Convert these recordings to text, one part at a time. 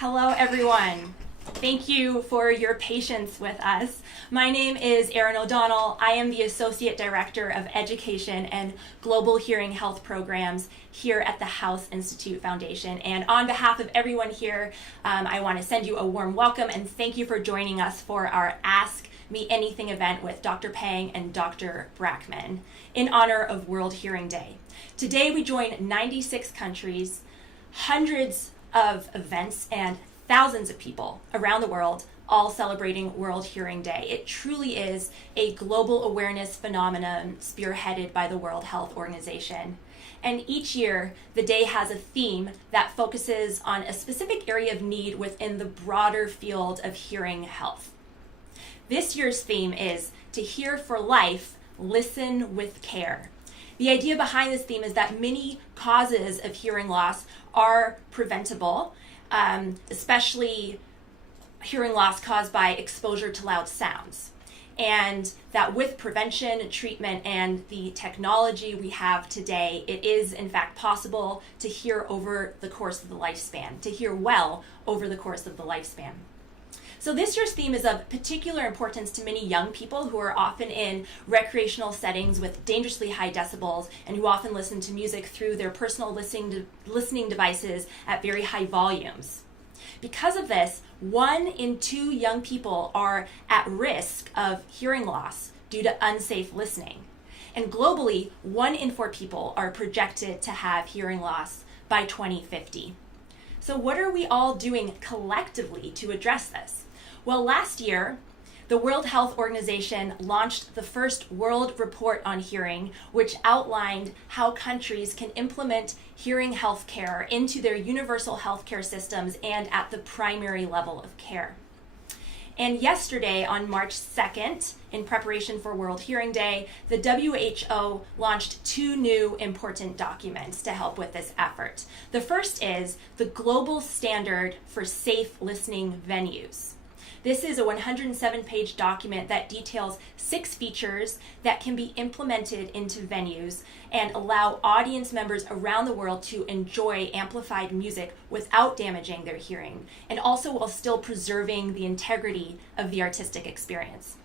Hello, everyone. Thank you for your patience with us. My name is Erin O'Donnell. I am the Associate Director of Education and Global Hearing Health Programs here at the House Institute Foundation. And on behalf of everyone here, I want to send you a warm welcome and thank you for joining us for our Ask Me Anything event with Dr. Peng and Dr. Brackmann in honor of World Hearing Day. Today we join 96 countries, hundreds of events, and thousands of people around the world, all celebrating World Hearing Day. It truly is a global awareness phenomenon spearheaded by the World Health Organization. And each year, the day has a theme that focuses on a specific area of need within the broader field of hearing health. This year's theme is To Hear for Life, Listen with Care. The idea behind this theme is that many causes of hearing loss are preventable, especially hearing loss caused by exposure to loud sounds. And that with prevention, treatment, and the technology we have today, it is in fact possible to hear over the course of the lifespan, to hear well over the course of the lifespan. So this year's theme is of particular importance to many young people who are often in recreational settings with dangerously high decibels and who often listen to music through their personal listening devices at very high volumes. Because of this, 1 in 2 young people are at risk of hearing loss due to unsafe listening. And globally, 1 in 4 people are projected to have hearing loss by 2050. So what are we all doing collectively to address this? Well, last year, the World Health Organization launched the first World Report on Hearing, which outlined how countries can implement hearing health care into their universal healthcare systems and at the primary level of care. And yesterday, on March 2nd, in preparation for World Hearing Day, the WHO launched 2 new important documents to help with this effort. The first is the Global Standard for Safe Listening Venues. This is a 107-page document that details 6 features that can be implemented into venues and allow audience members around the world to enjoy amplified music without damaging their hearing, and also while still preserving the integrity of the artistic experience.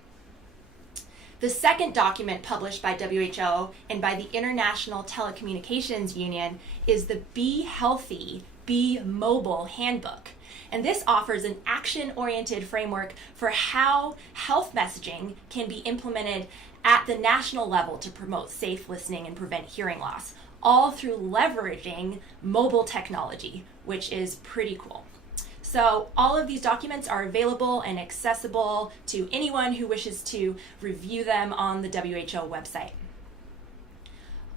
The second document published by WHO and by the International Telecommunications Union is the Be Healthy, Be Mobile Handbook. And this offers an action-oriented framework for how health messaging can be implemented at the national level to promote safe listening and prevent hearing loss, all through leveraging mobile technology, which is pretty cool. So all of these documents are available and accessible to anyone who wishes to review them on the WHO website.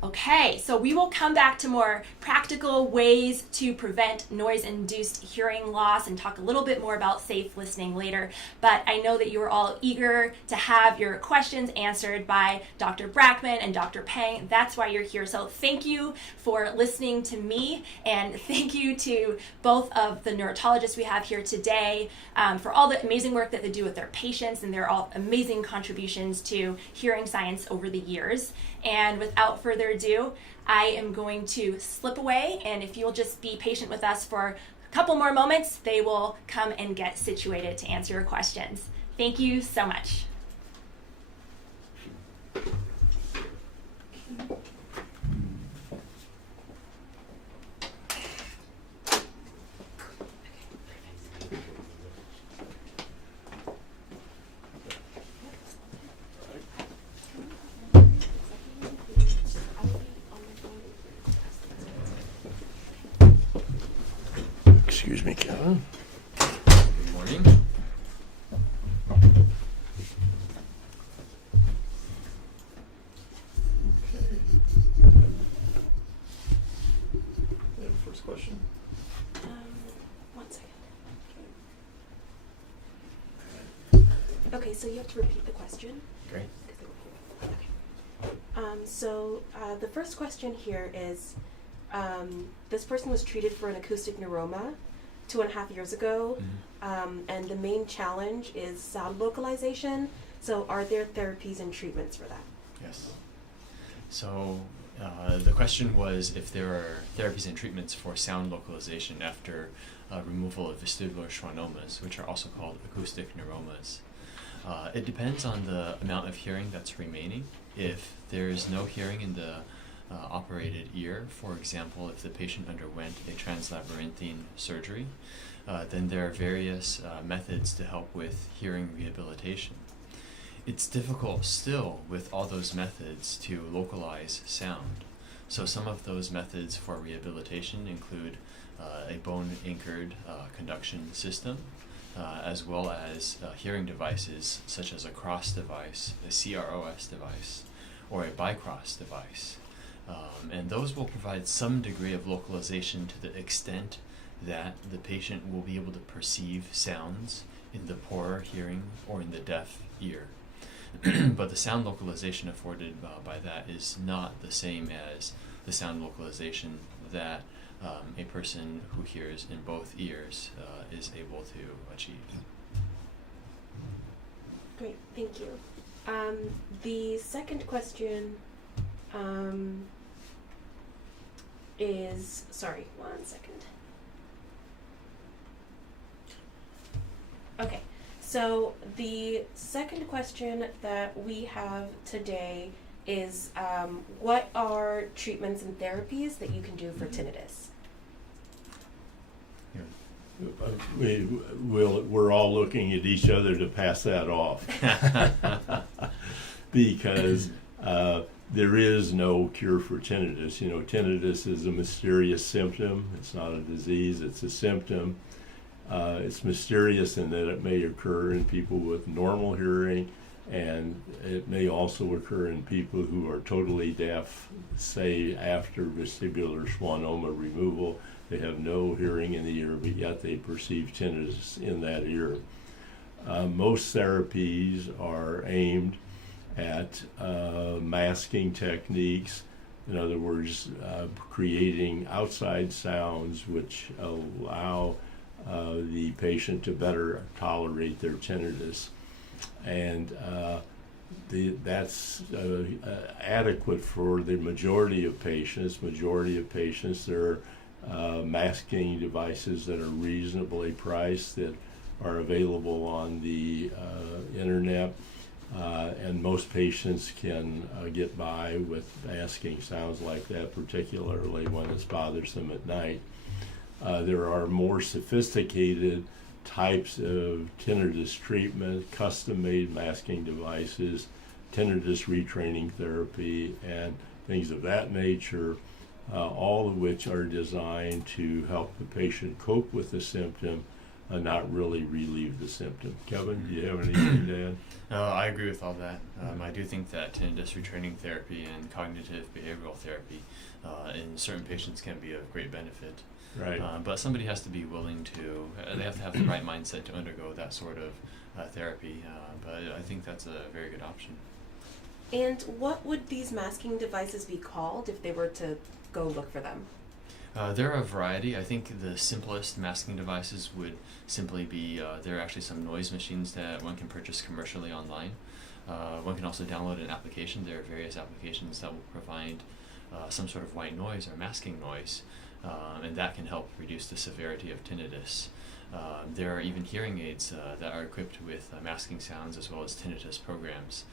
Okay, so we will come back to more practical ways to prevent noise-induced hearing loss and talk a little bit more about safe listening later, but I know that you are all eager to have your questions answered by Dr. Brackmann and Dr. Peng. That's why you're here. So thank you for listening to me, and thank you to both of the neurotologists we have here today for all the amazing work that they do with their patients and their all amazing contributions to hearing science over the years. And without further ado, I am going to slip away, and if you'll just be patient with us for a couple more moments, they will come and get situated to answer your questions. Thank you so much. Excuse me, Kevin. Good morning. Okay. We have a first question. 1 second. Okay, so you have to repeat the question. Great. So the first question here is, this person was treated for an acoustic neuroma 2.5 years ago, and the main challenge is sound localization. So are there therapies and treatments for that? Yes. So The question was if there are therapies and treatments for sound localization after removal of vestibular schwannomas, which are also called acoustic neuromas. It depends on the amount of hearing that's remaining. If there is no hearing in the operated ear, for example, if the patient underwent a translabyrinthine surgery, then there are various methods to help with hearing rehabilitation. It's difficult still with all those methods to localize sound. So some of those methods for rehabilitation include a bone-anchored conduction system, as well as hearing devices such as a cross device, a CROS device, or a bicross device. And those will provide some degree of localization to the extent that the patient will be able to perceive sounds in the poorer hearing or in the deaf ear. But the sound localization afforded by that is not the same as the sound localization that a person who hears in both ears is able to achieve. Great, thank you. The second question is, sorry, 1 second. Okay, so the second question that we have today is what are treatments and therapies that you can do for tinnitus? We're all looking at each other to pass that off because there is no cure for tinnitus. You know, tinnitus is a mysterious symptom. It's not a disease, it's a symptom. It's mysterious in that it may occur in people with normal hearing, and it may also occur in people who are totally deaf, say after vestibular schwannoma removal. They have no hearing in the ear, but yet they perceive tinnitus in that ear. Most therapies are aimed at masking techniques. In other words, creating outside sounds which allow the patient to better tolerate their tinnitus. And that's adequate for the majority of patients. There are masking devices that are reasonably priced that are available on the internet, and most patients can get by with masking sounds like that, particularly when it's bothersome at night. There are more sophisticated types of tinnitus treatment, custom-made masking devices, tinnitus retraining therapy, and things of that nature, all of which are designed to help the patient cope with the symptom and not really relieve the symptom. Kevin, do you have anything to add? I agree with all that. I do think that tinnitus retraining therapy and cognitive behavioral therapy in certain patients can be of great benefit. Right. But somebody has to be willing to, they have to have the right mindset to undergo that sort of therapy. But I think that's a very good option. And what would these masking devices be called if they were to go look for them? There are a variety. I think the simplest masking devices would simply be, there are actually some noise machines that one can purchase commercially online. One can also download an application. There are various applications that will provide some sort of white noise or masking noise, and that can help reduce the severity of tinnitus. There are even hearing aids that are equipped with masking sounds as well as tinnitus programs.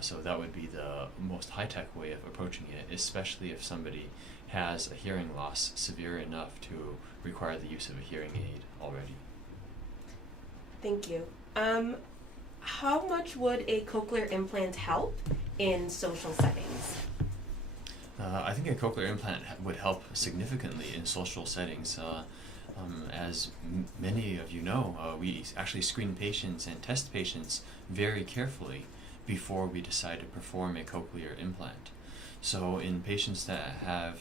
So that would be the most high-tech way of approaching it, especially if somebody has a hearing loss severe enough to require the use of a hearing aid already. Thank you. How much would a cochlear implant help in social settings? I think a cochlear implant would help significantly in social settings. As many of you know, we actually screen patients and test patients very carefully before we decide to perform a cochlear implant. So in patients that have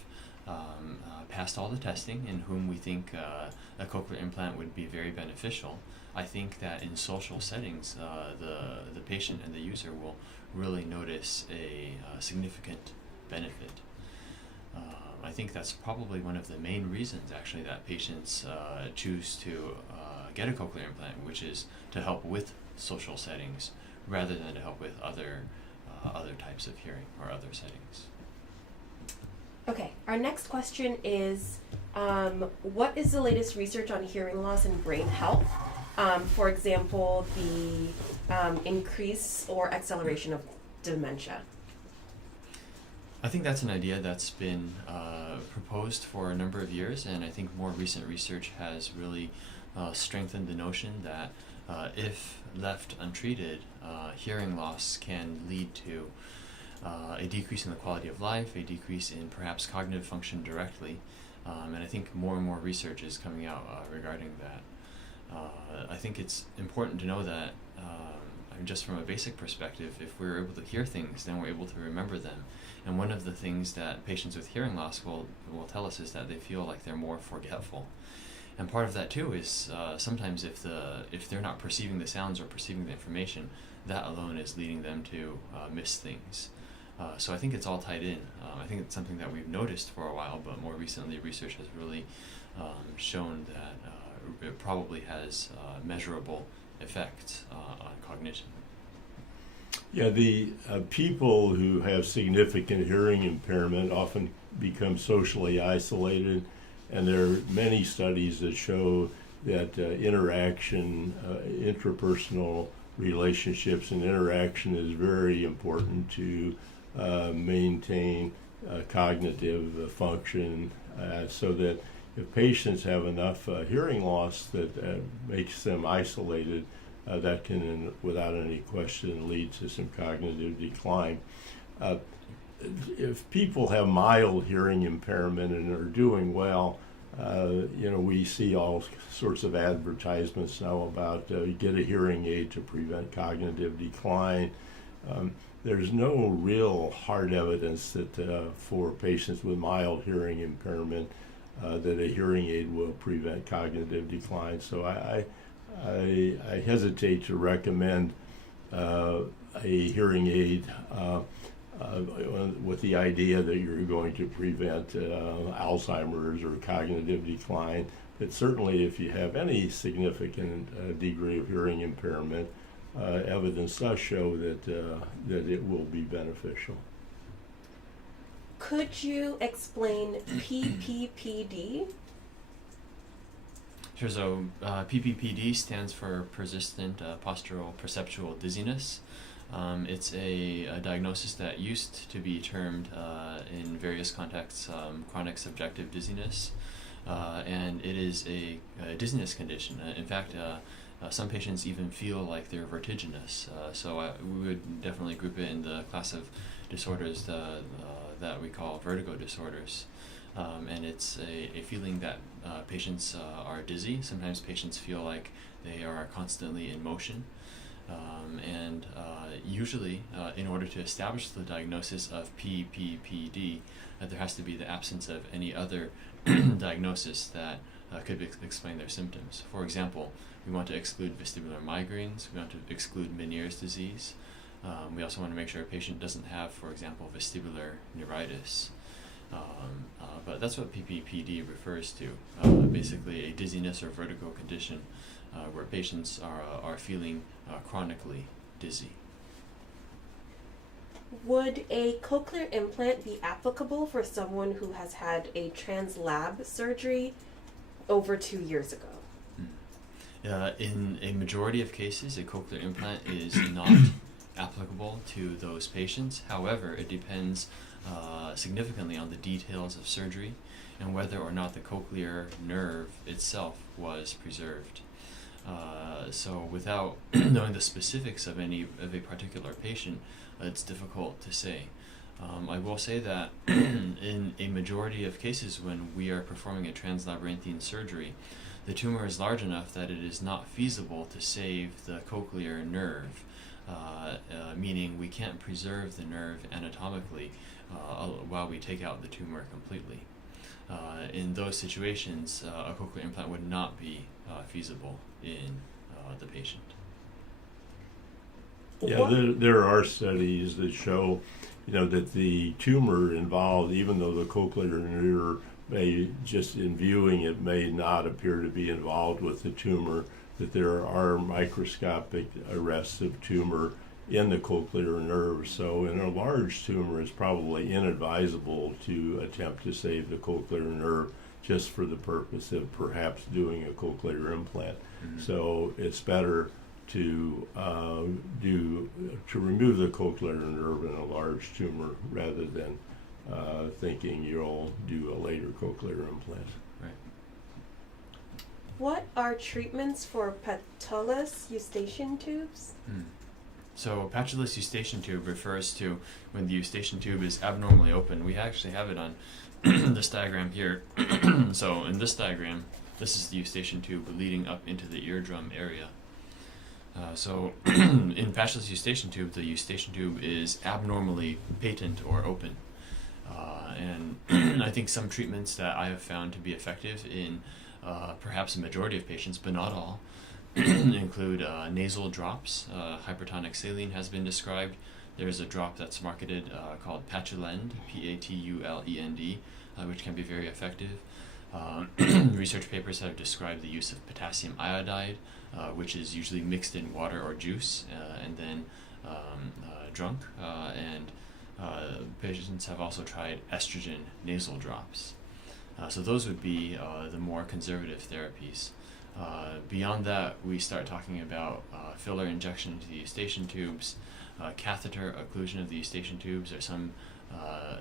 passed all the testing and whom we think a cochlear implant would be very beneficial, I think that in social settings the patient and the user will really notice a significant benefit. I think that's probably one of the main reasons actually that patients choose to get a cochlear implant, which is to help with social settings rather than to help with other types of hearing or other settings. Okay, our next question is, what is the latest research on hearing loss and brain health? For example, the increase or acceleration of dementia. I think that's an idea that's been proposed for a number of years, and I think more recent research has really strengthened the notion that if left untreated, hearing loss can lead to a decrease in the quality of life, a decrease in perhaps cognitive function directly, and I think more and more research is coming out regarding that. I think it's important to know that just from a basic perspective, if we're able to hear things, then we're able to remember them. And one of the things that patients with hearing loss will tell us is that they feel like they're more forgetful. And part of that too is sometimes if they're not perceiving the sounds or perceiving the information, that alone is leading them to miss things. So I think it's all tied in. I think it's something that we've noticed for a while, but more recently research has really shown that it probably has measurable effects on cognition. Yeah, the people who have significant hearing impairment often become socially isolated, and there are many studies that show that interaction, intrapersonal relationships and interaction is very important to maintain cognitive function, so that if patients have enough hearing loss that makes them isolated, that can, without any question, lead to some cognitive decline. If people have mild hearing impairment and are doing well, we see all sorts of advertisements now about get a hearing aid to prevent cognitive decline. There's no real hard evidence that for patients with mild hearing impairment that a hearing aid will prevent cognitive decline. So I hesitate to recommend a hearing aid with the idea that you're going to prevent Alzheimer's or cognitive decline. But certainly if you have any significant degree of hearing impairment, evidence does show that it will be beneficial. Could you explain PPPD? Sure, so PPPD stands for persistent postural perceptual dizziness. It's a diagnosis that used to be termed in various contexts chronic subjective dizziness, and it is a dizziness condition. In fact, some patients even feel like they're vertiginous, so we would definitely group it in the class of disorders that we call vertigo disorders. And it's a feeling that patients are dizzy. Sometimes patients feel like they are constantly in motion. And usually, in order to establish the diagnosis of PPPD, there has to be the absence of any other diagnosis that could explain their symptoms. For example, we want to exclude vestibular migraines. We want to exclude Meniere's disease. We also want to make sure a patient doesn't have, for example, vestibular neuritis. But that's what PPPD refers to, basically a dizziness or vertigo condition where patients are feeling chronically dizzy. Would a cochlear implant be applicable for someone who has had a translab surgery over 2 years ago? In a majority of cases, a cochlear implant is not applicable to those patients. However, it depends significantly on the details of surgery and whether or not the cochlear nerve itself was preserved. So without knowing the specifics of a particular patient, it's difficult to say. I will say that in a majority of cases when we are performing a translabyrinthine surgery, the tumor is large enough that it is not feasible to save the cochlear nerve, meaning we can't preserve the nerve anatomically while we take out the tumor completely. In those situations, a cochlear implant would not be feasible in the patient. Yeah, there are studies that show, that the tumor involved, even though the cochlear nerve may, just in viewing it, may not appear to be involved with the tumor, that there are microscopic arrests of tumor in the cochlear nerve. So in a large tumor, it's probably inadvisable to attempt to save the cochlear nerve just for the purpose of perhaps doing a cochlear implant. So it's better to remove the cochlear nerve in a large tumor rather than thinking you'll do a later cochlear implant. Right. What are treatments for Patulous eustachian tubes? So Patulous eustachian tube refers to when the eustachian tube is abnormally open. We actually have it on this diagram here. So in this diagram, this is the eustachian tube leading up into the eardrum area. So in Patulous eustachian tube, the eustachian tube is abnormally patent or open. And I think some treatments that I have found to be effective in perhaps a majority of patients, but not all, include nasal drops. Hypertonic saline has been described. There's a drop that's marketed called Patulend, Patulend, which can be very effective. Research papers have described the use of potassium iodide, which is usually mixed in water or juice and then drunk. And patients have also tried estrogen nasal drops. So those would be the more conservative therapies. Beyond that, we start talking about filler injection into the eustachian tubes, catheter occlusion of the eustachian tubes, or some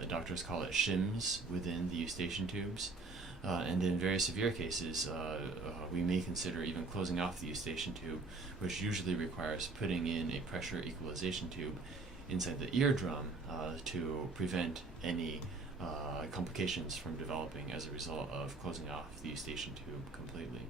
doctors call it shims within the eustachian tubes. And in very severe cases, we may consider even closing off the eustachian tube, which usually requires putting in a pressure equalization tube inside the eardrum to prevent any complications from developing as a result of closing off the eustachian tube completely.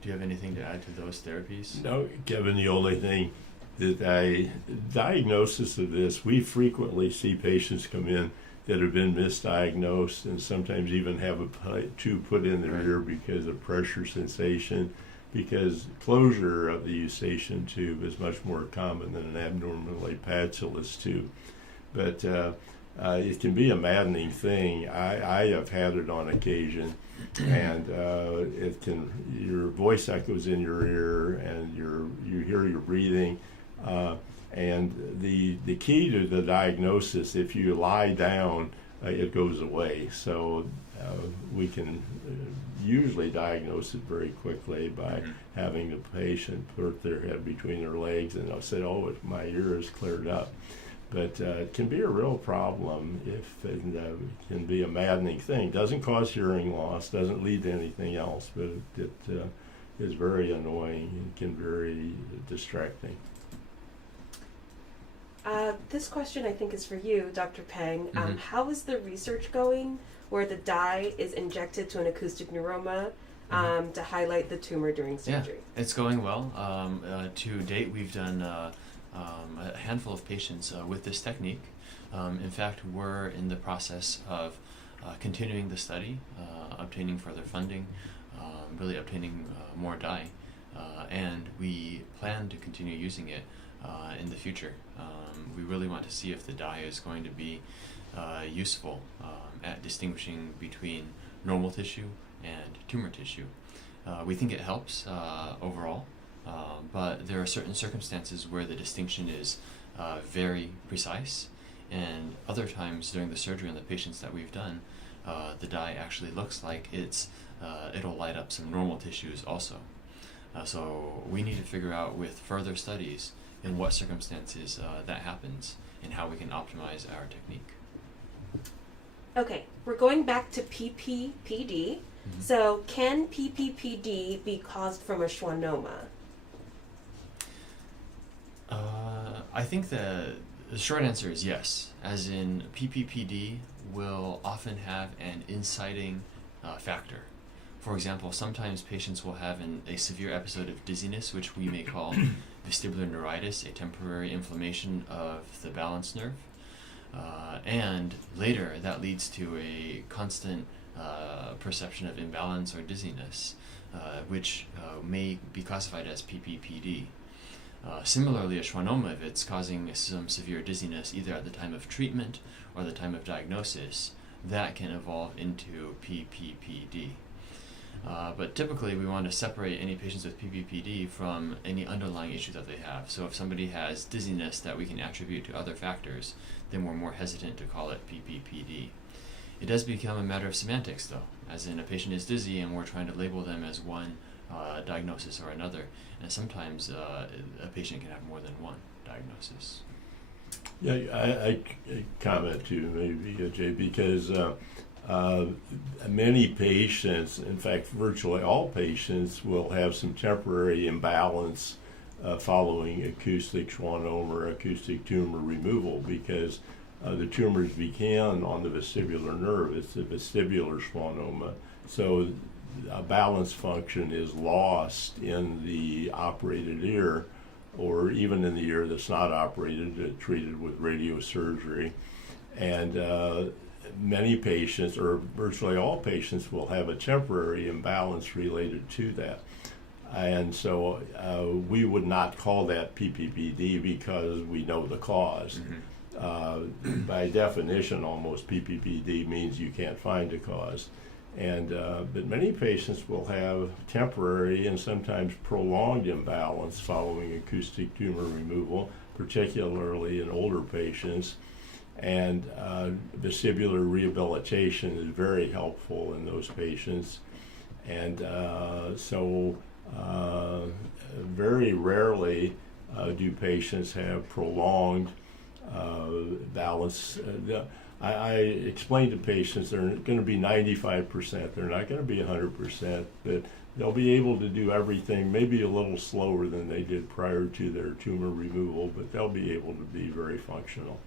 Do you have anything to add to those therapies? No, Kevin, the only thing that diagnosis of this, we frequently see patients come in that have been misdiagnosed and sometimes even have a tube put in their ear because of pressure sensation, because closure of the eustachian tube is much more common than an abnormally patulous tube. But it can be a maddening thing. I have had it on occasion, and it can, your voice echoes in your ear, and you hear your breathing. And the key to the diagnosis, if you lie down, it goes away. So we can usually diagnose it very quickly by having the patient put their head between their legs and they'll say, "Oh, my ear is cleared up." But it can be a real problem it can be a maddening thing. Doesn't cause hearing loss, doesn't lead to anything else, but it is very annoying and can be very distracting. This question I think is for you, Dr. Peng. How is the research going where the dye is injected to an acoustic neuroma to highlight the tumor during surgery? Yeah, it's going well. To date, we've done a handful of patients with this technique. In fact, we're in the process of continuing the study, obtaining further funding, really obtaining more dye, and we plan to continue using it in the future. We really want to see if the dye is going to be useful at distinguishing between normal tissue and tumor tissue. We think it helps overall, but there are certain circumstances where the distinction is very precise, and other times during the surgery on the patients that we've done, the dye actually looks like it'll light up some normal tissues also. So we need to figure out with further studies in what circumstances that happens and how we can optimize our technique. Okay, we're going back to PPPD. So can PPPD be caused from a schwannoma? I think the short answer is yes, as in PPPD will often have an inciting factor. For example, sometimes patients will have a severe episode of dizziness, which we may call vestibular neuritis, a temporary inflammation of the balance nerve. And later, that leads to a constant perception of imbalance or dizziness, which may be classified as PPPD. Similarly, a schwannoma, if it's causing some severe dizziness either at the time of treatment or the time of diagnosis, that can evolve into PPPD. But typically, we want to separate any patients with PPPD from any underlying issue that they have. So if somebody has dizziness that we can attribute to other factors, then we're more hesitant to call it PPPD. It does become a matter of semantics, though, as in a patient is dizzy and we're trying to label them as one diagnosis or another. And sometimes a patient can have more than one diagnosis. Yeah, I comment too, maybe, Jay, because many patients, in fact, virtually all patients, will have some temporary imbalance following acoustic schwannoma or acoustic tumor removal, because the tumors began on the vestibular nerve. It's the vestibular schwannoma. So a balance function is lost in the operated ear, or even in the ear that's not operated, treated with radiosurgery. And many patients, or virtually all patients, will have a temporary imbalance related to that. And so we would not call that PPPD because we know the cause. By definition, almost PPPD means you can't find a cause. And but many patients will have temporary and sometimes prolonged imbalance following acoustic tumor removal, particularly in older patients. And vestibular rehabilitation is very helpful in those patients. And so very rarely do patients have prolonged balance. I explain to patients they're going to be 95%, they're not going to be 100%, but they'll be able to do everything, maybe a little slower than they did prior to their tumor removal, but they'll be able to be very functional.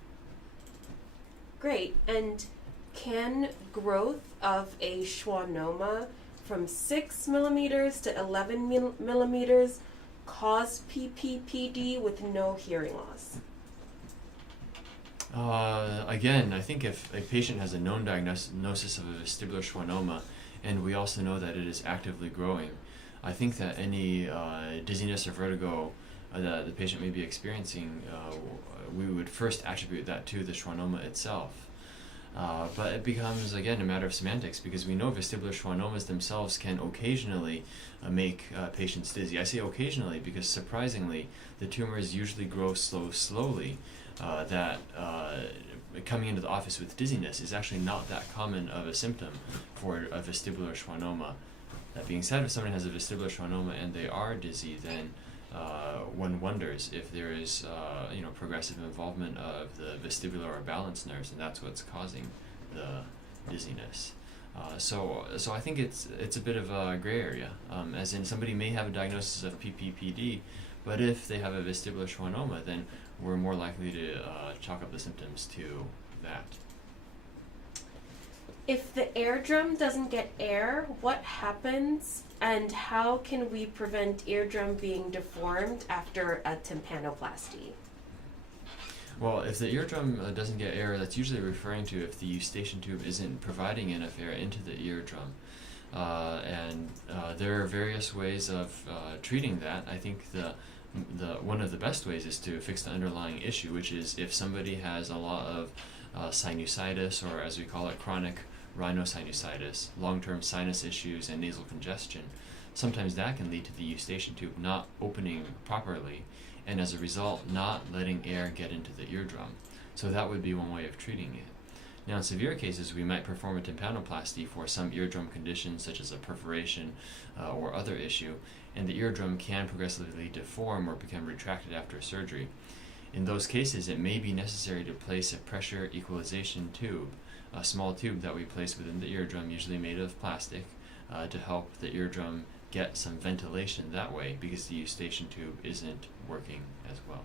Great. And can growth of a schwannoma from 6 millimeters to 11 millimeters cause PPPD with no hearing loss? Again, I think if a patient has a known diagnosis of a vestibular schwannoma, and we also know that it is actively growing, I think that any dizziness or vertigo that the patient may be experiencing, we would first attribute that to the schwannoma itself. But it becomes, again, a matter of semantics, because we know vestibular schwannomas themselves can occasionally make patients dizzy. I say occasionally because, surprisingly, the tumors usually grow slowly. That coming into the office with dizziness is actually not that common of a symptom for a vestibular schwannoma. That being said, if somebody has a vestibular schwannoma and they are dizzy, then one wonders if there is progressive involvement of the vestibular or balance nerves, and that's what's causing the dizziness. So I think it's a bit of a gray area, as in somebody may have a diagnosis of PPPD, but if they have a vestibular schwannoma, then we're more likely to chalk up the symptoms to that. If the eardrum doesn't get air, what happens, and how can we prevent eardrum being deformed after a tympanoplasty? Well, if the eardrum doesn't get air, that's usually referring to if the eustachian tube isn't providing enough air into the eardrum. And there are various ways of treating that. I think the one of the best ways is to fix the underlying issue, which is if somebody has a lot of sinusitis, or as we call it, chronic rhinosinusitis, long-term sinus issues, and nasal congestion, sometimes that can lead to the eustachian tube not opening properly, and as a result not letting air get into the eardrum. So that would be one way of treating it. Now, in severe cases, we might perform a tympanoplasty for some eardrum conditions, such as a perforation or other issue, and the eardrum can progressively deform or become retracted after surgery. In those cases, it may be necessary to place a pressure equalization tube, a small tube that we place within the eardrum, usually made of plastic, to help the eardrum get some ventilation that way, because the eustachian tube isn't working as well.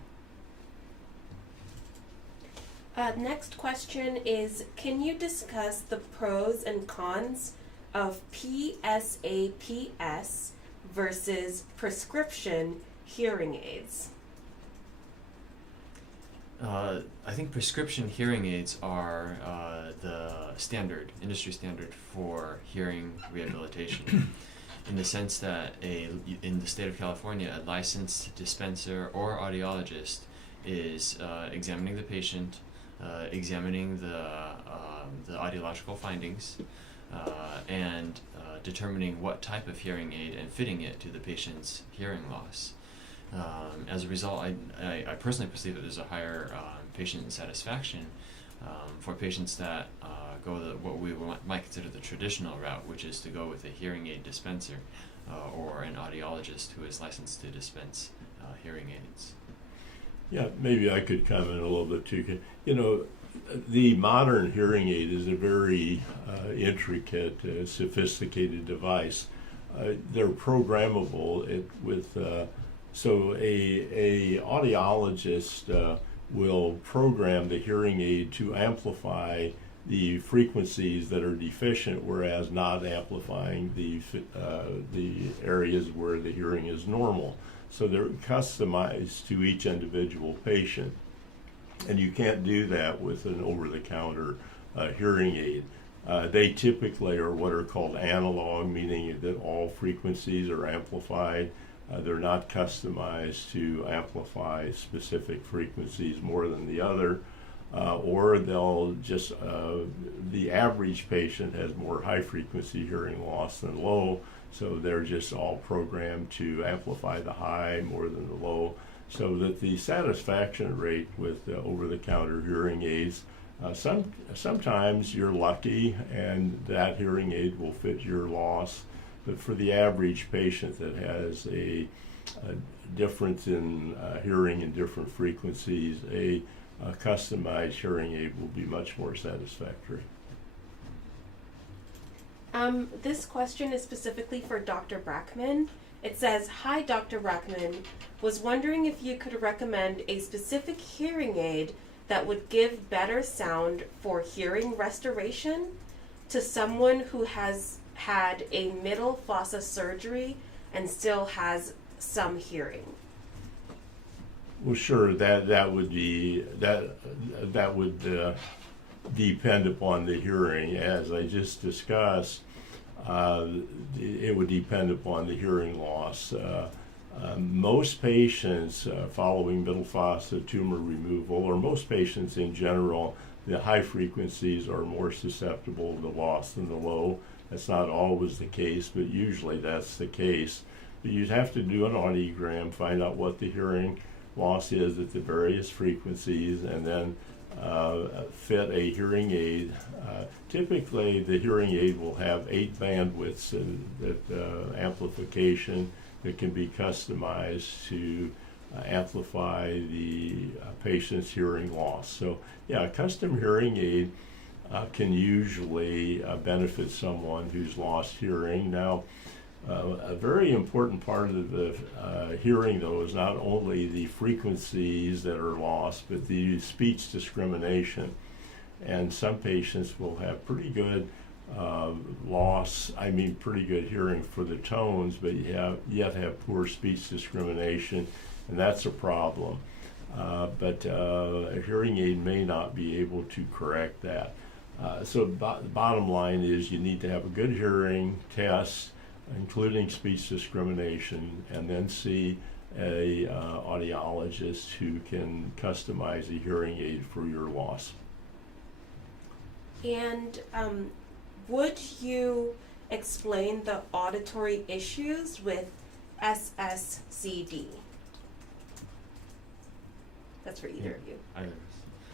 Next question is, can you discuss the pros and cons of PSAPS versus prescription hearing aids? I think prescription hearing aids are the industry standard for hearing rehabilitation, in the sense that in the state of California, a licensed dispenser or audiologist is examining the patient, examining the audiological findings, and determining what type of hearing aid and fitting it to the patient's hearing loss. As a result, I personally perceive that there's a higher patient satisfaction for patients that go what we might consider the traditional route, which is to go with a hearing aid dispenser or an audiologist who is licensed to dispense hearing aids. Yeah, maybe I could comment a little bit too. You know, the modern hearing aid is a very intricate, sophisticated device. They're programmable so a audiologist will program the hearing aid to amplify the frequencies that are deficient, whereas not amplifying the areas where the hearing is normal. So they're customized to each individual patient, and you can't do that with an over-the-counter hearing aid. They typically are what are called analog, meaning that all frequencies are amplified. They're not customized to amplify specific frequencies more than the other, or they'll just, the average patient has more high-frequency hearing loss than low, so they're just all programmed to amplify the high more than the low, so that the satisfaction rate with over-the-counter hearing aids, sometimes you're lucky and that hearing aid will fit your loss, but for the average patient that has a difference in hearing in different frequencies, a customized hearing aid will be much more satisfactory. This question is specifically for Dr. Brackmann. It says, "Hi, Dr. Brackmann. Was wondering if you could recommend a specific hearing aid that would give better sound for hearing restoration to someone who has had a middle fossa surgery and still has some hearing." Well, sure. That would depend upon the hearing, as I just discussed. It would depend upon the hearing loss. Most patients following middle fossa tumor removal, or most patients in general, the high frequencies are more susceptible to loss than the low. That's not always the case, but usually that's the case. But you'd have to do an audiogram, find out what the hearing loss is at the various frequencies, and then fit a hearing aid. Typically, the hearing aid will have 8 bandwidths that amplification that can be customized to amplify the patient's hearing loss. So, yeah, a custom hearing aid can usually benefit someone who's lost hearing. Now, a very important part of the hearing, though, is not only the frequencies that are lost, but the speech discrimination. And some patients will have pretty good pretty good hearing for the tones, but yet have poor speech discrimination, and that's a problem. But a hearing aid may not be able to correct that. So the bottom line is you need to have a good hearing test, including speech discrimination, and then see a audiologist who can customize a hearing aid for your loss. And would you explain the auditory issues with SSCD? That's for either of you.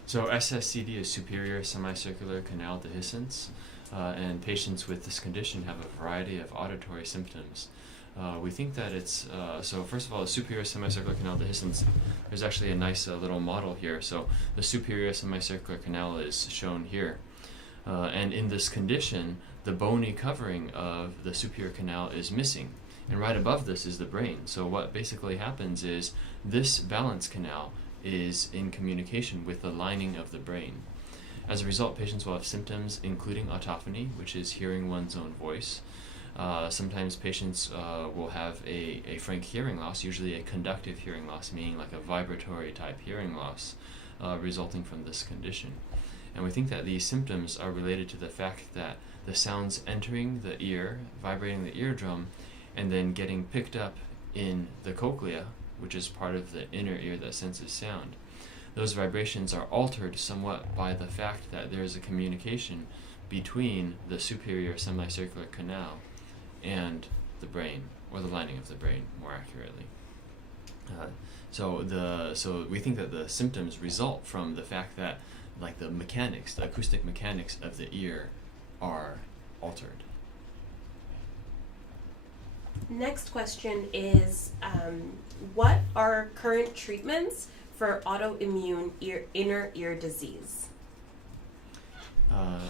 So SSCD is superior semicircular canal dehiscence, and patients with this condition have a variety of auditory symptoms. We think that it's, so first of all, the superior semicircular canal dehiscence, there's actually a nice little model here. So the superior semicircular canal is shown here. And in this condition, the bony covering of the superior canal is missing. And right above this is the brain. So what basically happens is this balance canal is in communication with the lining of the brain. As a result, patients will have symptoms including autophony, which is hearing one's own voice. Sometimes patients will have a frank hearing loss, usually a conductive hearing loss, meaning like a vibratory type hearing loss resulting from this condition. And we think that these symptoms are related to the fact that the sounds entering the ear, vibrating the eardrum, and then getting picked up in the cochlea, which is part of the inner ear that senses sound. Those vibrations are altered somewhat by the fact that there is a communication between the superior semicircular canal and the brain, or the lining of the brain, more accurately. So we think that the symptoms result from the fact that, like, the mechanics, the acoustic mechanics of the ear are altered. Next question is, what are current treatments for autoimmune inner ear disease?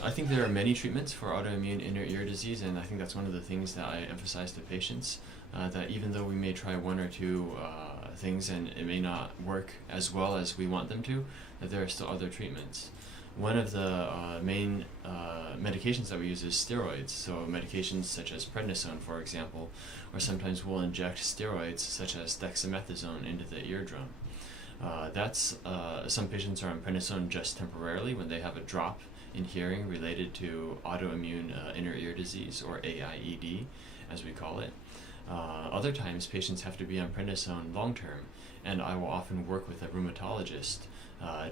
I think there are many treatments for autoimmune inner ear disease, and I think that's one of the things that I emphasize to patients, that even though we may try one or two things and it may not work as well as we want them to, that there are still other treatments. One of the main medications that we use is steroids, so medications such as prednisone, for example, or sometimes we'll inject steroids such as dexamethasone into the eardrum. Some patients are on prednisone just temporarily when they have a drop in hearing related to autoimmune inner ear disease, or AIED, as we call it. Other times, patients have to be on prednisone long term, and I will often work with a rheumatologist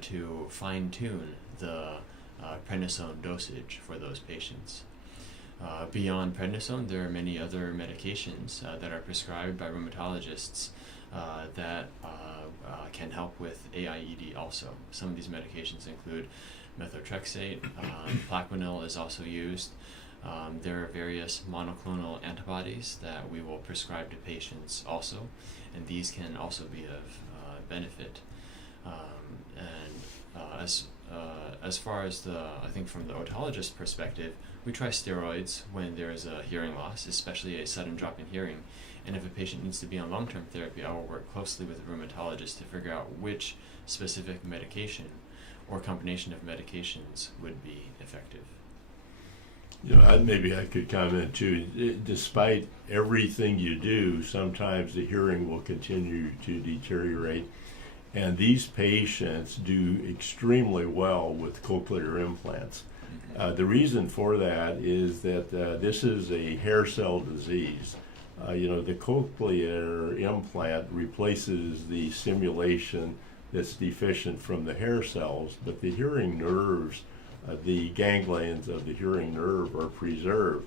to fine-tune the prednisone dosage for those patients. Beyond prednisone, there are many other medications that are prescribed by rheumatologists that can help with AIED also. Some of these medications include methotrexate, Brackmann is also used. There are various monoclonal antibodies that we will prescribe to patients also, and these can also be of benefit. As far as I think from the otologist perspective, we try steroids when there is a hearing loss, especially a sudden drop in hearing. And if a patient needs to be on long-term therapy, I will work closely with a rheumatologist to figure out which specific medication or combination of medications would be effective. You know, maybe I could comment too. Despite everything you do, sometimes the hearing will continue to deteriorate. And these patients do extremely well with cochlear implants. The reason for that is that this is a hair cell disease. The cochlear implant replaces the stimulation that's deficient from the hair cells, but the hearing nerves, the ganglions of the hearing nerve are preserved.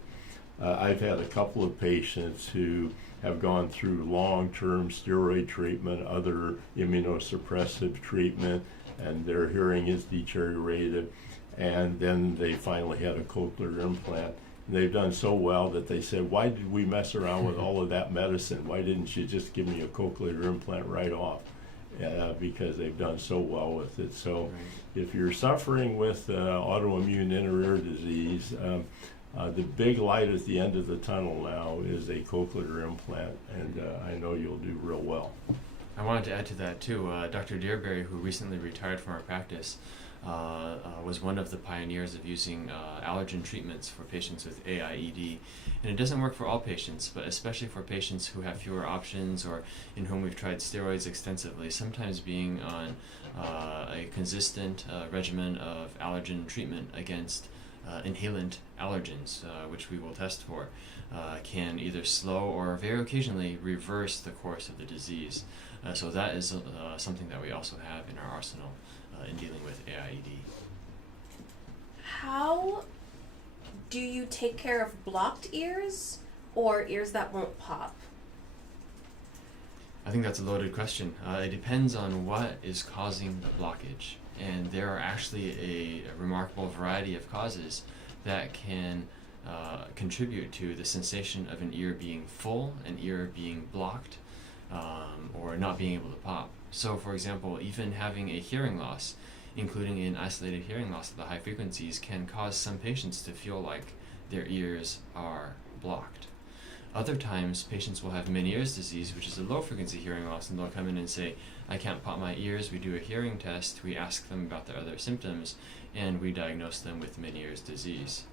I've had a couple of patients who have gone through long-term steroid treatment, other immunosuppressive treatment, and their hearing is deteriorated, and then they finally had a cochlear implant. And they've done so well that they said, why did we mess around with all of that medicine? Why didn't you just give me a cochlear implant right off? Because they've done so well with it. So if you're suffering with autoimmune inner ear disease, the big light at the end of the tunnel now is a cochlear implant, and I know you'll do real well. I wanted to add to that too. Dr. Dearberry, who recently retired from our practice, was one of the pioneers of using allergen treatments for patients with AIED. And it doesn't work for all patients, but especially for patients who have fewer options or in whom we've tried steroids extensively. Sometimes being on a consistent regimen of allergen treatment against inhalant allergens, which we will test for, can either slow or very occasionally reverse the course of the disease. So that is something that we also have in our arsenal in dealing with AIED. How do you take care of blocked ears or ears that won't pop? I think that's a loaded question. It depends on what is causing the blockage. And there are actually a remarkable variety of causes that can contribute to the sensation of an ear being full, an ear being blocked, or not being able to pop. So, for example, even having a hearing loss, including an isolated hearing loss at the high frequencies, can cause some patients to feel like their ears are blocked. Other times, patients will have Meniere's disease, which is a low-frequency hearing loss, and they'll come in and say, I can't pop my ears. We do a hearing test, we ask them about their other symptoms, and we diagnose them with Meniere's disease.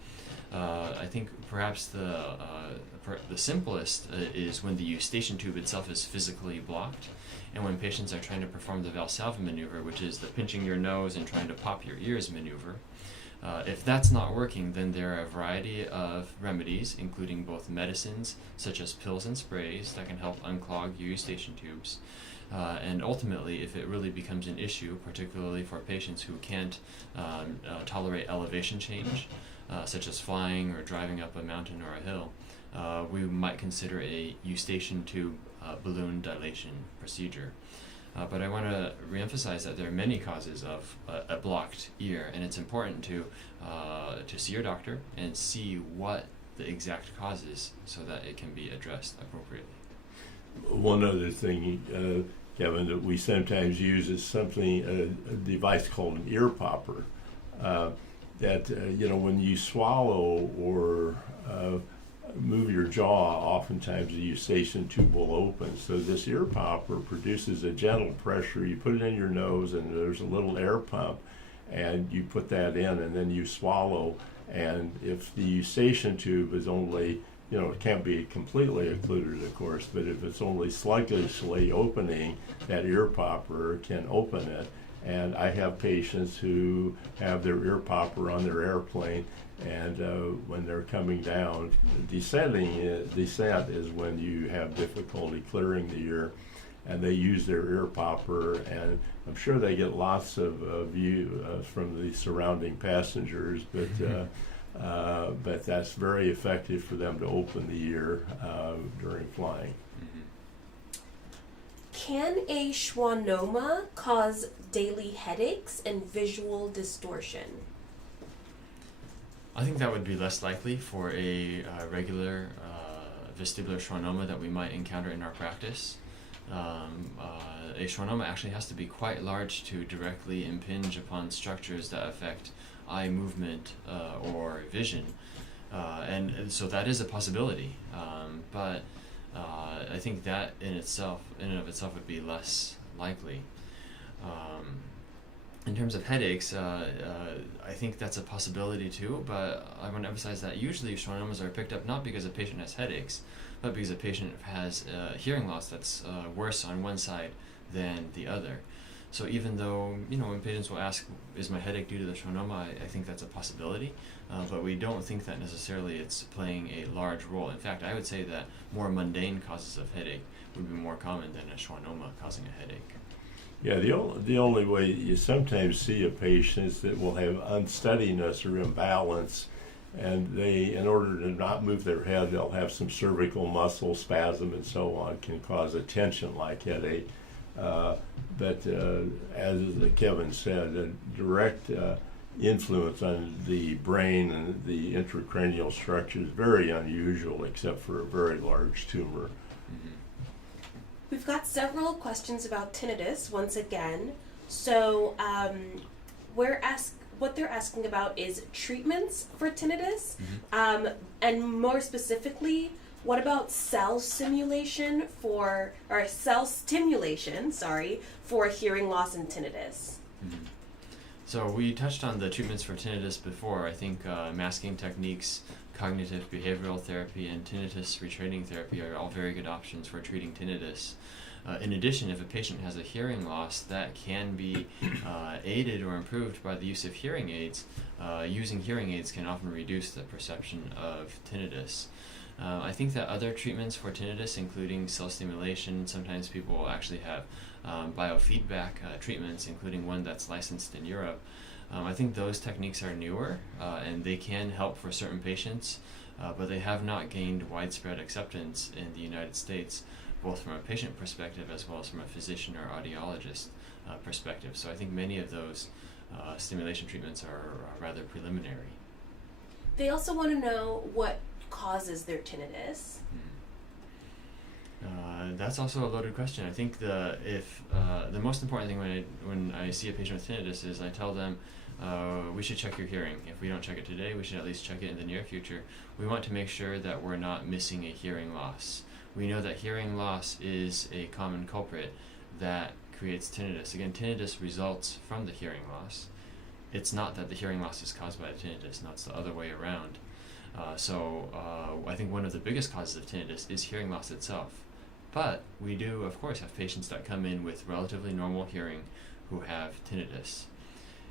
I think perhaps the simplest is when the eustachian tube itself is physically blocked, and when patients are trying to perform the Valsalva maneuver, which is the pinching your nose and trying to pop your ears maneuver. If that's not working, then there are a variety of remedies, including both medicines, such as pills and sprays, that can help unclog your eustachian tubes. And ultimately, if it really becomes an issue, particularly for patients who can't tolerate elevation change, such as flying or driving up a mountain or a hill, we might consider a eustachian tube balloon dilation procedure. But I want to reemphasize that there are many causes of a blocked ear, and it's important to see your doctor and see what the exact cause is so that it can be addressed appropriately. One other thing, Kevin, that we sometimes use is something, a device called an ear popper. That when you swallow or move your jaw, oftentimes the eustachian tube will open. So this ear popper produces a gentle pressure. You put it in your nose, and there's a little air pump, and you put that in, and then you swallow. And if the eustachian tube is only, it can't be completely occluded, of course, but if it's only sluggishly opening, that ear popper can open it. And I have patients who have their ear popper on their airplane, and when they're coming down, descent is when you have difficulty clearing the ear, and they use their ear popper, and I'm sure they get lots of view from the surrounding passengers, but that's very effective for them to open the ear during flying. Can a schwannoma cause daily headaches and visual distortion? I think that would be less likely for a regular vestibular schwannoma that we might encounter in our practice. A schwannoma actually has to be quite large to directly impinge upon structures that affect eye movement or vision, and so that is a possibility. But I think that in and of itself would be less likely. In terms of headaches, I think that's a possibility too, but I want to emphasize that usually schwannomas are picked up not because a patient has headaches, but because a patient has hearing loss that's worse on one side than the other. So even though, when patients will ask, is my headache due to the schwannoma, I think that's a possibility, but we don't think that necessarily it's playing a large role. In fact, I would say that more mundane causes of headache would be more common than a schwannoma causing a headache. Yeah, the only way you sometimes see a patient is that will have unsteadiness or imbalance, and they, in order to not move their head, they'll have some cervical muscle spasm and so on, can cause a tension-like headache. But as Kevin said, a direct influence on the brain and the intracranial structure is very unusual, except for a very large tumor. We've got several questions about tinnitus once again. So what they're asking about is treatments for tinnitus, and more specifically, what about cell stimulation for hearing loss and tinnitus? So we touched on the treatments for tinnitus before. I think masking techniques, cognitive behavioral therapy, and tinnitus retraining therapy are all very good options for treating tinnitus. In addition, if a patient has a hearing loss, that can be aided or improved by the use of hearing aids. Using hearing aids can often reduce the perception of tinnitus. I think that other treatments for tinnitus, including cell stimulation, sometimes people will actually have biofeedback treatments, including one that's licensed in Europe. I think those techniques are newer, and they can help for certain patients, but they have not gained widespread acceptance in the United States, both from a patient perspective as well as from a physician or audiologist perspective. So I think many of those stimulation treatments are rather preliminary. They also want to know what causes their tinnitus. That's also a loaded question. I think the most important thing when I see a patient with tinnitus is I tell them we should check your hearing. If we don't check it today, we should at least check it in the near future. We want to make sure that we're not missing a hearing loss. We know that hearing loss is a common culprit that creates tinnitus. Again, tinnitus results from the hearing loss. It's not that the hearing loss is caused by the tinnitus, no, it's the other way around. So I think one of the biggest causes of tinnitus is hearing loss itself. But we do, of course, have patients that come in with relatively normal hearing who have tinnitus.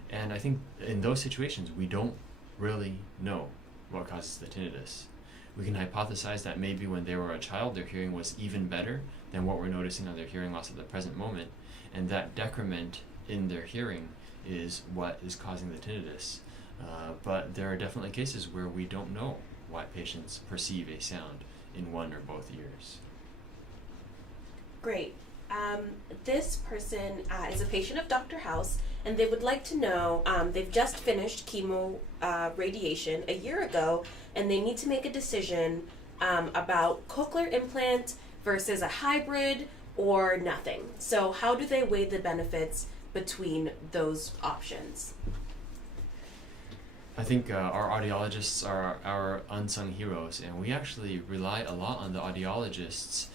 And I think in those situations, we don't really know what causes the tinnitus. We can hypothesize that maybe when they were a child, their hearing was even better than what we're noticing on their hearing loss at the present moment. And that decrement in their hearing is what is causing the tinnitus. But there are definitely cases where we don't know why patients perceive a sound in one or both ears. Great. This person is a patient of Dr. House, and they would like to know, they've just finished chemo radiation a year ago, and they need to make a decision about cochlear implant versus a hybrid or nothing. So how do they weigh the benefits between those options? I think our audiologists are our unsung heroes, and we actually rely a lot on the audiologists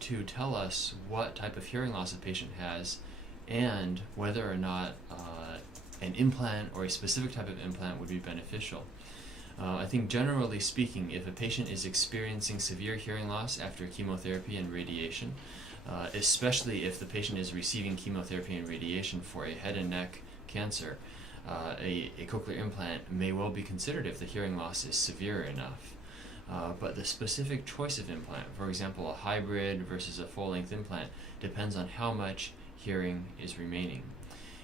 to tell us what type of hearing loss a patient has and whether or not an implant or a specific type of implant would be beneficial. I think generally speaking, if a patient is experiencing severe hearing loss after chemotherapy and radiation, especially if the patient is receiving chemotherapy and radiation for a head and neck cancer, a cochlear implant may well be considered if the hearing loss is severe enough. But the specific choice of implant, for example, a hybrid versus a full-length implant, depends on how much hearing is remaining.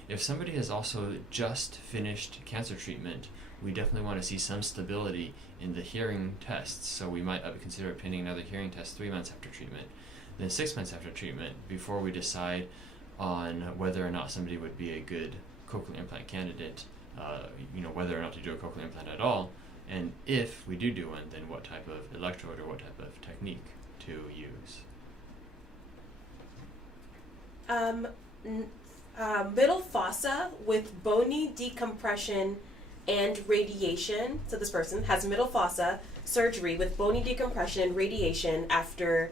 If somebody has also just finished cancer treatment, we definitely want to see some stability in the hearing tests, so we might consider obtaining another hearing test 3 months after treatment, then 6 months after treatment, before we decide on whether or not somebody would be a good cochlear implant candidate, whether or not to do a cochlear implant at all, and if we do one, then what type of electrode or what type of technique to use. Middle fossa with bony decompression and radiation. So this person has middle fossa surgery with bony decompression and radiation after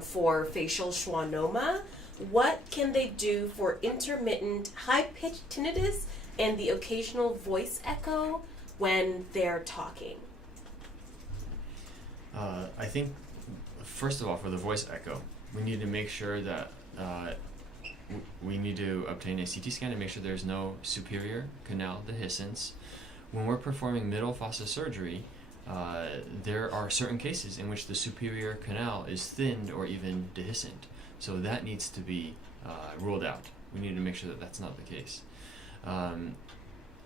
for facial schwannoma. What can they do for intermittent high-pitched tinnitus and the occasional voice echo when they're talking? I think, first of all, for the voice echo, we need to make sure that we need to obtain a CT scan to make sure there's no superior canal dehiscence. When we're performing middle fossa surgery, there are certain cases in which the superior canal is thinned or even dehiscent. So that needs to be ruled out. We need to make sure that that's not the case.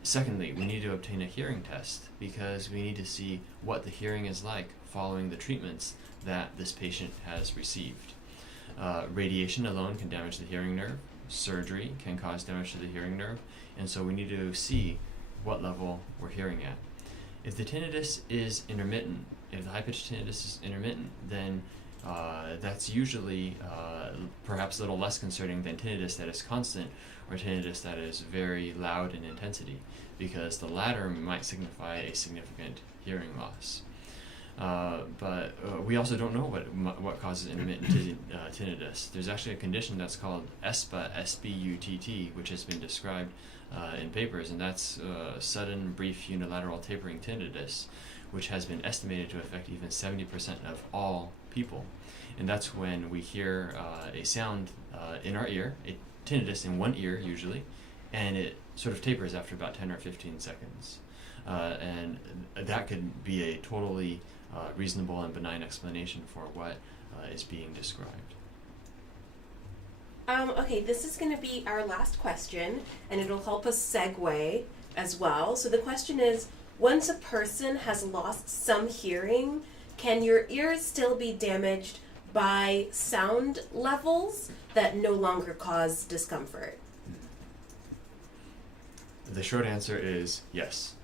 Secondly, we need to obtain a hearing test because we need to see what the hearing is like following the treatments that this patient has received. Radiation alone can damage the hearing nerve. Surgery can cause damage to the hearing nerve. And so we need to see what level we're hearing at. If the tinnitus is intermittent, if the high-pitched tinnitus is intermittent, then that's usually perhaps a little less concerning than tinnitus that is constant or tinnitus that is very loud in intensity, because the latter might signify a significant hearing loss. But we also don't know what causes intermittent tinnitus. There's actually a condition that's called ESPA, S-B-U-T-T, which has been described in papers, and that's sudden, brief, unilateral tapering tinnitus, which has been estimated to affect even 70% of all people. And that's when we hear a sound in our ear, a tinnitus in one ear usually, and it sort of tapers after about 10 or 15 seconds. And that could be a totally reasonable and benign explanation for what is being described. Okay, this is going to be our last question, and it'll help us segue as well. So the question is, once a person has lost some hearing, can your ears still be damaged by sound levels that no longer cause discomfort? The short answer is yes.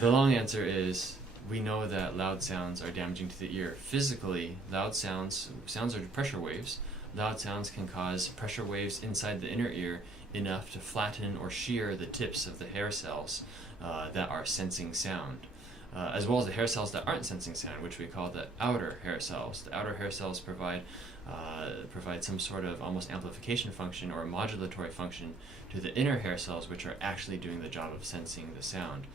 The long answer is we know that loud sounds are damaging to the ear. Physically, loud sounds are pressure waves. Loud sounds can cause pressure waves inside the inner ear enough to flatten or shear the tips of the hair cells that are sensing sound, as well as the hair cells that aren't sensing sound, which we call the outer hair cells. The outer hair cells provide some sort of almost amplification function or modulatory function to the inner hair cells, which are actually doing the job of sensing the sound.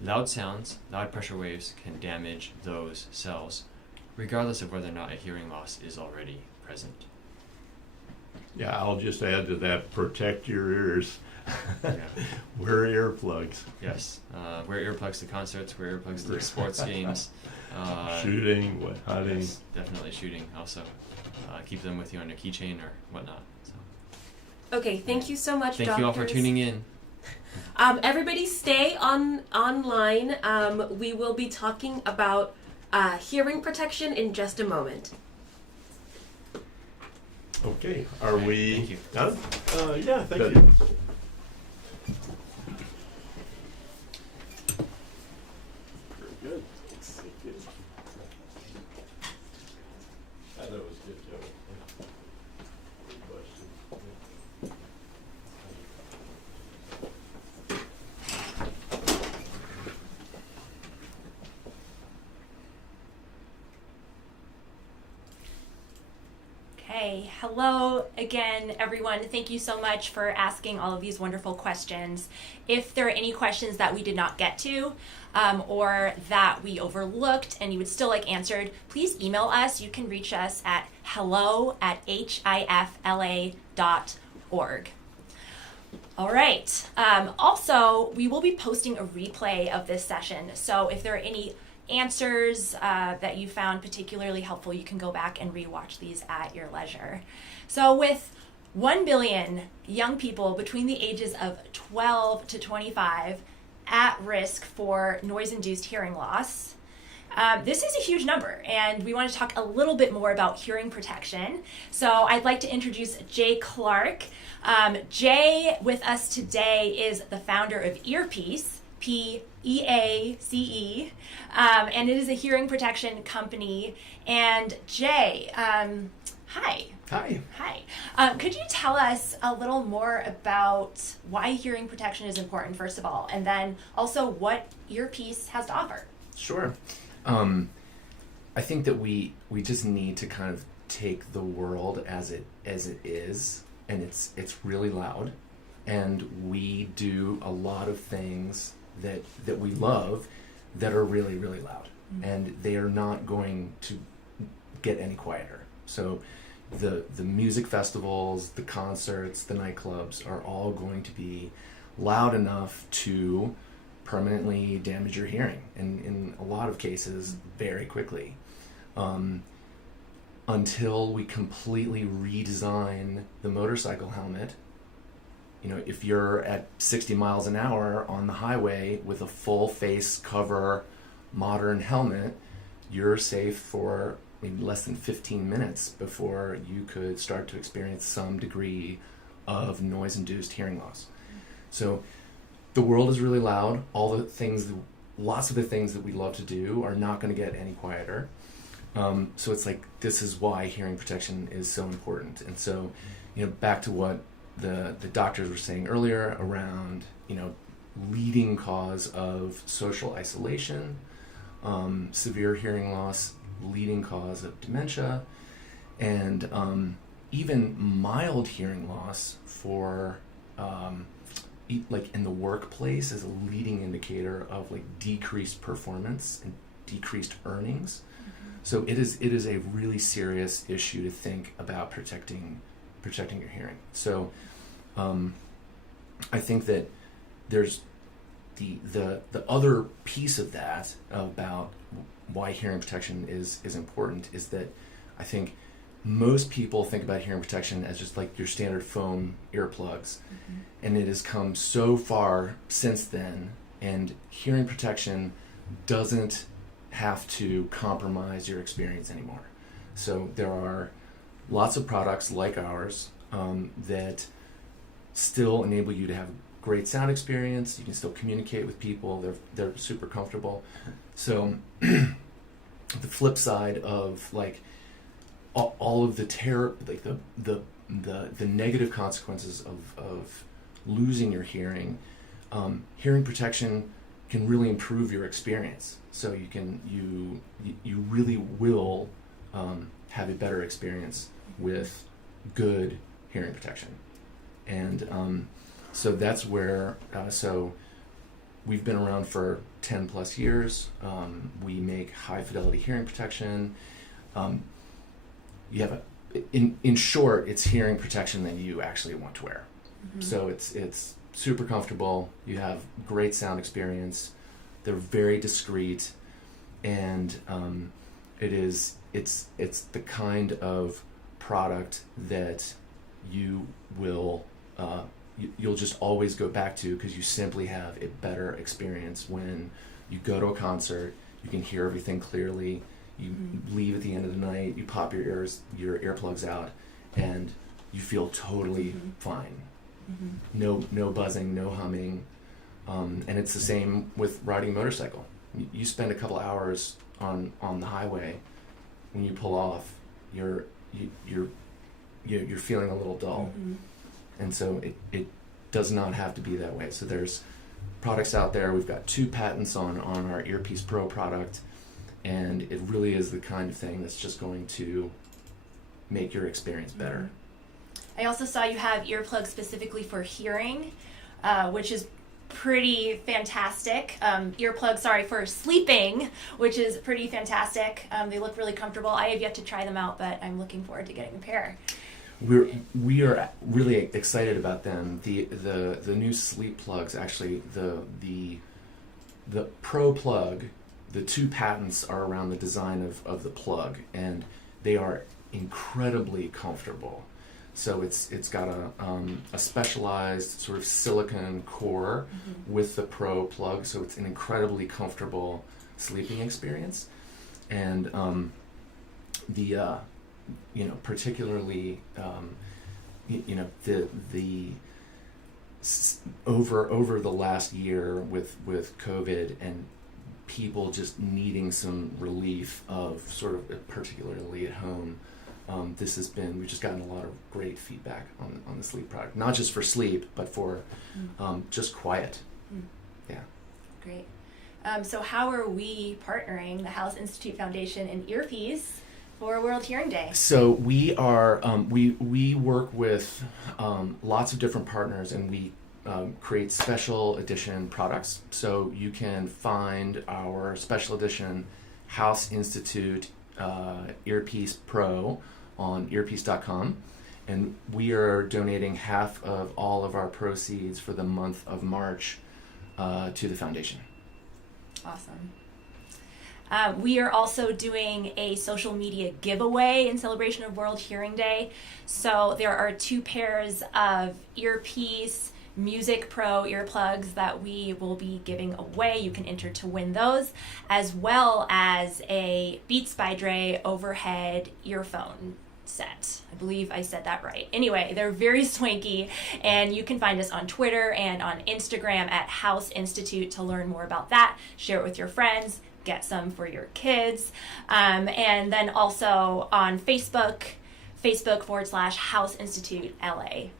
Loud sounds, loud pressure waves can damage those cells, regardless of whether or not a hearing loss is already present. Yeah, I'll just add to that, protect your ears. Yeah. Wear earplugs. Yes, wear earplugs to concerts, wear earplugs to sports games. Shooting, hunting. Yes, definitely shooting also. Keep them with you on your keychain or whatnot. So. Okay, thank you so much, Thank doctors. you all for tuning in. Everybody stay online. We will be talking about hearing protection in just a moment. Okay, are we Thank you. done? Yeah, thank Good. you. Very good. Thank you. I thought it was good, Joe. Good question. Okay, hello again, everyone. Thank you so much for asking all of these wonderful questions. If there are any questions that we did not get to or that we overlooked and you would still like answered, please email us. You can reach us at hello@hifla.org. All right. Also, we will be posting a replay of this session. So if there are any answers that you found particularly helpful, you can go back and rewatch these at your leisure. So with 1 billion young people between the ages of 12 to 25 at risk for noise-induced hearing loss, this is a huge number, and we want to talk a little bit more about hearing protection. So I'd like to introduce Jay Clark. Jay with us today is the founder of Earpiece, PEACE, and it is a hearing protection company. And Jay, hi. Hi. Hi. Could you tell us a little more about why hearing protection is important, first of all, and then also what Earpiece has to offer? Sure. I think that we just need to kind of take the world as it is, and it's really loud, and we do a lot of things that we love that are really, really loud, and they are not going to get any quieter. So the music festivals, the concerts, the nightclubs are all going to be loud enough to permanently damage your hearing, and in a lot of cases very quickly, until we completely redesign the motorcycle helmet. You know, if you're at 60 miles an hour on the highway with a full face cover modern helmet, you're safe for maybe less than 15 minutes before you could start to experience some degree of noise-induced hearing loss. So the world is really loud. Lots of the things that we love to do are not going to get any quieter. So it's like, this is why hearing protection is so important. And so, you know, back to what the doctors were saying earlier around, you know, leading cause of social isolation, severe hearing loss, leading cause of dementia, and even mild hearing loss for like in the workplace is a leading indicator of like decreased performance and decreased earnings. So it is a really serious issue to think about protecting your hearing. So I think that there's the other piece of that about why hearing protection is important is that I think most people think about hearing protection as just like your standard foam earplugs, and it has come so far since then, and hearing protection doesn't have to compromise your experience anymore. So there are lots of products like ours that still enable you to have great sound experience. You can still communicate with people. They're super comfortable. So the flip side of like all of the terror, like the negative consequences of losing your hearing, hearing protection can really improve your experience. So you really will have a better experience with good hearing protection. And so that's where, so we've been around for 10 plus years. We make high fidelity hearing protection. You have in short, it's hearing protection that you actually want to wear. So it's super comfortable. You have great sound experience. They're very discreet, and it's the kind of product that you will you'll just always go back to, because you simply have a better experience when you go to a concert. You can hear everything clearly. You leave at the end of the night. You pop your earplugs out, and you feel totally fine. No buzzing, no humming, and it's the same with riding a motorcycle. You spend a couple hours on the highway. When you pull off, you're feeling a little dull, and so it does not have to be that way. So there's products out there. We've got 2 patents on our Earpiece Pro product, and it really is the kind of thing that's just going to make your experience better. I also saw you have earplugs specifically for hearing, which is pretty fantastic. Earplugs, for sleeping, which is pretty fantastic. They look really comfortable. I have yet to try them out, but I'm looking forward to getting a pair. We are really excited about them. The new sleep plugs, actually, the Pro plug, the 2 patents are around the design of the plug, and they are incredibly comfortable. So it's got a specialized sort of silicone core with the Pro plug, so it's an incredibly comfortable sleeping experience. And particularly over the last year with COVID and people just needing some relief of sort of particularly at home. We've just gotten a lot of great feedback on the sleep product, not just for sleep, but for just quiet. Yeah. Great. So how are we partnering the House Institute Foundation and Earpiece for World Hearing Day? So we are, we work with lots of different partners, and we create special edition products. So you can find our special edition House Institute Earpiece Pro on earpiece.com, and we are donating half of all of our proceeds for the month of March to the foundation. Awesome. We are also doing a social media giveaway in celebration of World Hearing Day. So there are 2 pairs of Earpiece Music Pro earplugs that we will be giving away. You can enter to win those, as well as a Beats by Dre overhead earphone set. I believe I said that right. Anyway, they're very swanky, and you can find us on Twitter and on Instagram at House Institute to learn more about that. Share it with your friends. Get some for your kids. And then also on Facebook.com/House Institute LA.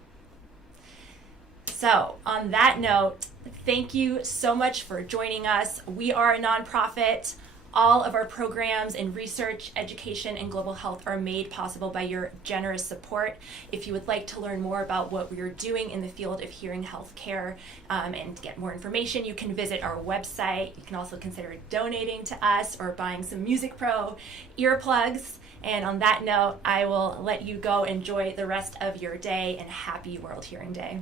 So on that note, thank you so much for joining us. We are a nonprofit. All of our programs in research, education, and global health are made possible by your generous support. If you would like to learn more about what we are doing in the field of hearing health care and get more information, you can visit our website. You can also consider donating to us or buying some Music Pro earplugs. And on that note, I will let you go enjoy the rest of your day, and happy World Hearing Day.